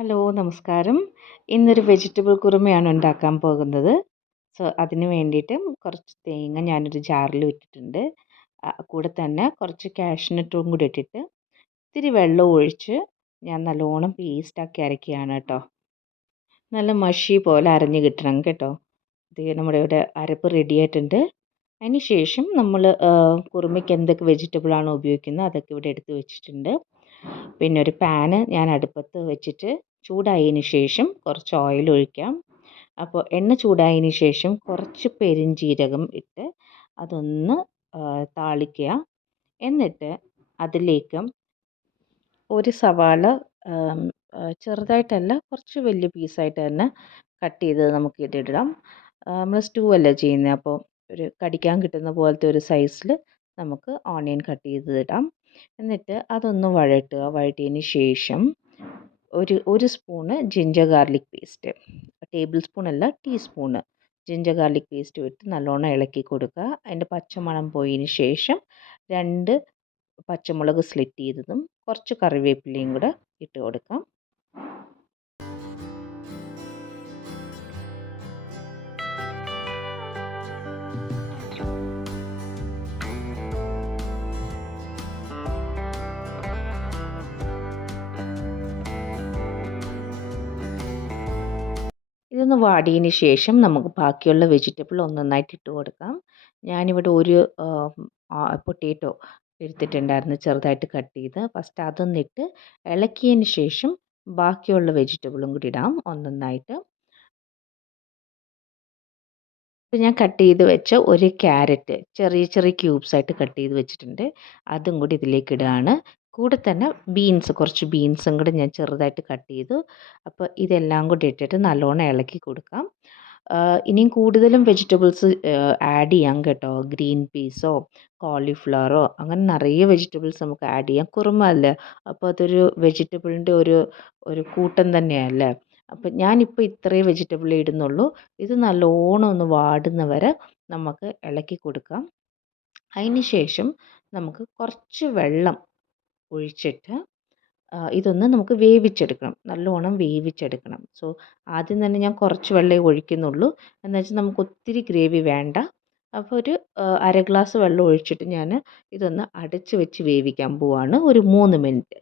Hello നമസ്കാരം. ഇന്നൊരു vegetable കുറുമയാണ് ഉണ്ടാക്കാൻ പോകുന്നത്. അതിന് വേണ്ടിയിട്ട് കുറച്ച് തേങ്ങ ഞാനൊരു ജാറിൽ ഇട്ടിട്ടുണ്ട്. കൂടെ തന്നെ കുറച്ച് കാഷ്നട്ടും കൂടി ഇട്ടിട്ട് ഇത്തിരി വെള്ളം ഒഴിച്ച് ഞാൻ നല്ലോണം പേസ്റ്റാക്കി അരയ്ക്കുകയാണ് കേട്ടോ. നല്ല മഷി പോലെ അരഞ്ഞ് കിട്ടണം കേട്ടോ. നമ്മുടെ ഇവിടെ അരപ്പ് റെഡി ആയിട്ടുണ്ട്. അതിന് ശേഷം നമ്മൾ കുറുമയ്ക്ക് എന്തൊക്കെ വെജിറ്റബിളാണോ ഉപയോഗിക്കുന്നത് അതൊക്കെ ഇവിടെ എടുത്ത് വെച്ചിട്ടുണ്ട്. പിന്നെ ഒരു പാന് ഞാൻ അടുപ്പത്ത് വെച്ചിട്ട് ചൂടായതിന് ശേഷം കുറച്ച് ഓയിൽ ഒഴിക്കാം. അപ്പോൾ എണ്ണ ചൂടായതിന് ശേഷം കുറച്ച് പെരുംജീരകം ഇട്ട് അതൊന്ന് താളിക്കുക. എന്നിട്ട് അതിലേക്ക് ഒരു സവാള ചെറുതായിട്ടല്ല കുറച്ച് വലിയ പീസായിട്ട് തന്നെ കട്ട് ചെയ്ത് നമുക്ക് ഇതിടാം. നമ്മൾ സ്റ്റൂ അല്ലേ ചെയ്യുന്നത്, അപ്പോൾ ഒരു കടിക്കാൻ കിട്ടുന്ന പോലത്തെ ഒരു സൈസിൽ നമുക്ക് ഓണിയൻ കട്ട് ചെയ്ത് ഇടാം. എന്നിട്ട് അതൊന്ന് വഴറ്റിയതിന് ശേഷം ഒരു spoon ginger garlic paste, table spoon അല്ല ടീസ്പൂണ് ജിഞ്ചർ ഗാർലിക് പേസ്റ്റ് ഇട്ട് നല്ലോണം ഇളക്കി കൊടുക്കുക. അതിൻ്റെ പച്ചമണം പോയതിന് ശേഷം 2 പച്ചമുളക് സ്ലിറ്റ് ചെയ്തതും കുറച്ച് കറിവേപ്പിലയും കൂടെ ഇട്ട് കൊടുക്കാം. ഇതൊന്ന് വാടിയതിന് ശേഷം നമുക്ക് ബാക്കിയുള്ള വെജിറ്റബിൾ ഒന്നൊന്നായിട്ട് ഇട്ട് കൊടുക്കാം. ഞാനിവിടെ ഒരു പൊട്ടാറ്റോ എടുത്തിട്ടുണ്ടായിരുന്നു, ചെറുതായിട്ട് കട്ട് ചെയ്ത്. ഫസ്റ്റ് അതൊന്നിട്ട് ഇളക്കിയതിന് ശേഷം ബാക്കിയുള്ള വെജിറ്റബിളും കൂടി ഇടാം ഒന്നൊന്നായിട്ട്. ഇപ്പം ഞാൻ കട്ട് ചെയ്ത് വെച്ച ഒരു ക്യാരറ്റ് ചെറിയ ചെറിയ ക്യൂബ്സായിട്ട് കട്ട് ചെയ്ത് വെച്ചിട്ടുണ്ട്, അതും കൂടി ഇതിലേക്ക് ഇടുകയാണ്. കൂടെ തന്നെ കുറച്ച് ബീൻസും കൂടി ഞാൻ ചെറുതായിട്ട് കട്ട് ചെയ്തു. അപ്പോൾ ഇതെല്ലാം കൂടി ഇട്ടിട്ട് നല്ലോണം ഇളക്കി കൊടുക്കാം. ഇനിയും കൂടുതലും വെജിറ്റബിൾസ് ആഡ് ചെയ്യാം കേട്ടോ. ഗ്രീൻ പീസോ കോളിഫ്ലവറോ അങ്ങനെ നിറയെ വെജിറ്റബിൾസ് നമുക്ക് ആഡ് ചെയ്യാം. കുറുമ അല്ലേ, അപ്പോൾ അതൊരു വെജിറ്റബിളിൻ്റെ ഒരു കൂട്ടം തന്നെയല്ലേ. അപ്പം ഞാനിപ്പോൾ ഇത്രയേ വെജിറ്റബിൾ ഇടുന്നുള്ളൂ. ഇത് നല്ലോണം ഒന്ന് വാടുന്ന വരെ നമുക്ക് ഇളക്കി കൊടുക്കാം. അതിന് ശേഷം നമുക്ക് കുറച്ച് വെള്ളം ഒഴിച്ചിട്ട് ഇതൊന്ന് നമുക്ക് വേവിച്ചെടുക്കണം, നല്ലോണം വേവിച്ചെടുക്കണം. ആദ്യം തന്നെ ഞാൻ കുറച്ച് വെള്ളമേ ഒഴിക്കുന്നുള്ളൂ, എന്ന് വെച്ചാൽ നമുക്ക് ഒത്തിരി ഗ്രേവി വേണ്ട. അപ്പോൾ ഒരു അര ഗ്ലാസ് വെള്ളം ഒഴിച്ചിട്ട് ഞാൻ ഇതൊന്ന് അടച്ച് വെച്ച് വേവിക്കാൻ പോവാണ് ഒരു 3 മിനിറ്റ്.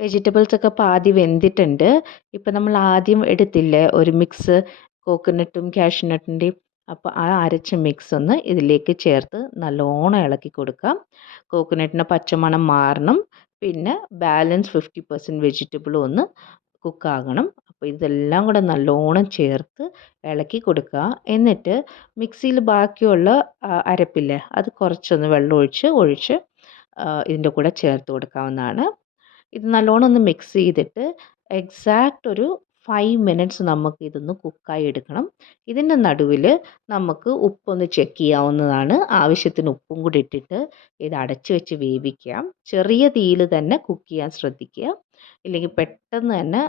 വെജിറ്റബിൾസൊക്കെ പാതി വെന്തിട്ടുണ്ട്. ഇപ്പം നമ്മൾ ആദ്യം എടുത്തില്ലേ ഒരു മിക്സ് കോക്കനട്ടും കാഷ്യൂനട്ടിൻ്റെയും, അപ്പോൾ ആ അരച്ച മിക്സ് ഒന്ന് ഇതിലേക്ക് ചേർത്ത് നല്ലോണം ഇളക്കി കൊടുക്കാം. കോക്കനട്ടിൻ്റെ പച്ചമണം മാറണം. പിന്നെ ബാലൻസ് 50% വെജിറ്റബിളും ഒന്ന് കുക്കാകണം. അപ്പോൾ ഇതെല്ലാം കൂടെ നല്ലോണം ചേർത്ത് ഇളക്കി കൊടുക്കുക. എന്നിട്ട് മിക്സിയിൽ ബാക്കിയുള്ള അരപ്പില്ലേ അത് കുറച്ചൊന്ന് വെള്ളം ഒഴിച്ച് ഇതിൻ്റെ കൂടെ ചേർത്ത് കൊടുക്കാവുന്നതാണ്. ഇത് നല്ലോണം ഒന്ന് മിക്സ് ചെയ്തിട്ട് എക്സാക്റ്റ് ഒരു 5 മിനിറ്റ്സ് നമുക്ക് ഇതൊന്ന് കുക്കായി എടുക്കണം. ഇതിൻ്റെ നടുവിൽ നമുക്ക് ഉപ്പൊന്ന് ചെക്ക് ചെയ്യാവുന്നതാണ്. ആവശ്യത്തിന് ഉപ്പും കൂടി ഇട്ടിട്ട് ഇത് അടച്ച് വെച്ച് വേവിക്കാം. ചെറിയ തീയിൽ തന്നെ കുക്ക് ചെയ്യാൻ ശ്രദ്ധിക്കുക, ഇല്ലെങ്കിൽ പെട്ടെന്ന് തന്നെ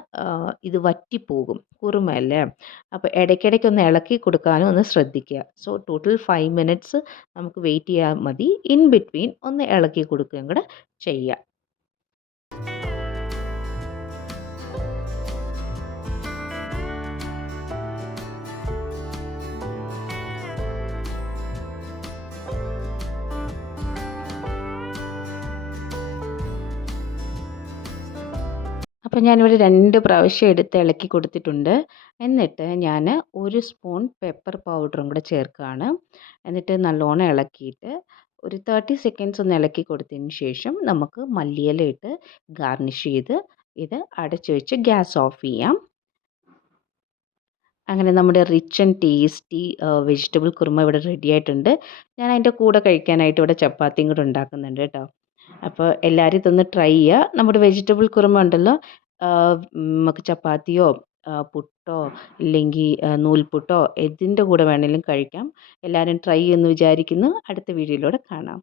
ഇത് വറ്റിപ്പോകും, കുറുമയല്ലേ. അപ്പോൾ ഇടയ്ക്കിടയ്ക്ക് ഒന്ന് ഇളക്കി കൊടുക്കാനും ഒന്ന് ശ്രദ്ധിക്കുക. ടോട്ടൽ 5 മിനിറ്റ്സ് നമുക്ക് വെയിറ്റ് ചെയ്യാൻ മതി. ഇൻ ബിറ്റ്വീൻ ഒന്ന് ഇളക്കി കൊടുക്കുകയും കൂടെ ചെയ്യുക. അപ്പോൾ ഞാനിവിടെ 2 പ്രാവശ്യം എടുത്ത് ഇളക്കി കൊടുത്തിട്ടുണ്ട്. എന്നിട്ട് ഞാൻ 1 സ്പൂൺ പെപ്പർ പൗഡറും കൂടെ ചേർക്കുകയാണ്. എന്നിട്ട് നല്ലോണം ഇളക്കിയിട്ട് ഒരു 30 സെക്കൻഡ്സ് ഒന്ന് ഇളക്കി കൊടുത്തതിന് ശേഷം നമുക്ക് മല്ലിയില ഇട്ട് ഗാർണിഷ് ചെയ്ത് ഇത് അടച്ചു വെച്ച് ഗ്യാസ് ഓഫ് ചെയ്യാം. അങ്ങനെ നമ്മുടെ rich and tasty vegetable kurma ഇവിടെ റെഡി ആയിട്ടുണ്ട്. ഞാൻ അതിൻ്റെ കൂടെ കഴിക്കാനായിട്ട് ഇവിടെ ചപ്പാത്തിയും കൂടെ ഉണ്ടാക്കുന്നുണ്ട് കേട്ടോ. അപ്പോൾ എല്ലാവരും ഇതൊന്ന് ട്രൈ ചെയ്യുക. നമ്മുടെ വെജിറ്റബിൾ കുറുമ ഉണ്ടല്ലോ, നമുക്ക് ചപ്പാത്തിയോ പുട്ടോ ഇല്ലെങ്കിൽ നൂൽപുട്ടോ ഇതിൻ്റെ കൂടെ വേണമെങ്കിലും കഴിക്കാം. എല്ലാവരും ട്രൈ ചെയ്യുമെന്ന് വിചാരിക്കുന്നു. അടുത്ത വീഡിയോയിലൂടെ കാണാം.